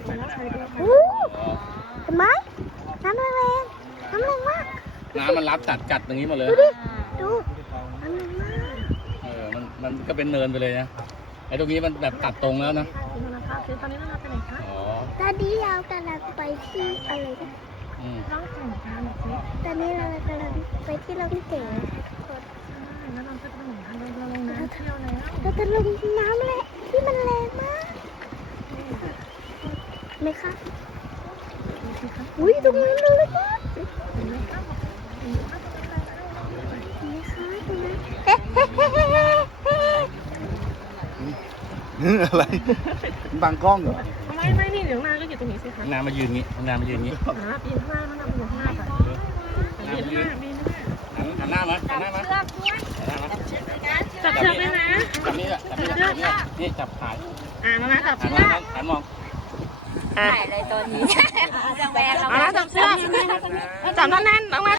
เห็นไหมน้ำแรงน้ำแรงมากน้ำมันรับกัดตรงนี้หมดเลยดูดิดูน้ำแรงมากมันก็เป็นเนินไปเลยนะไอ้ตรงนี้มันแบบตัดตรงแล้วนะตอนนี้เราไปไหนคะอ๋อตอนนี้เรากำลังไปที่อะไรนะร้องแข่งกันสิตอนนี้เรากำลังไปที่ล่องแก่งแล้วเราจะไปไหนคะเราลงน้ำเที่ยวแล้วเราจะลงน้ำแหละที่มันแรงมากไหมคะอุ้ยตรงนั้นเลยมากเห็นไหมคะตรงนั้นเฮ้เฮ้เฮ้เฮ้เฮ้อะไรบังกล้องเหรอไม่นี่เดี๋ยวนาก็อยู่ตรงนี้สิคะน้ำมายืนงี้น้ำมายืนงี้ปีนข้างล่างมันเอาไปอยู่ข้างหน้าค่ะปีนข้างหน้าหันหน้ามาจับเชือกด้วยนะจับนี่แหละนี่จับขายมานะจับหัเชืนอกหันมองถ่ายเลยตัวนี้จับเชือกจับแน่นๆ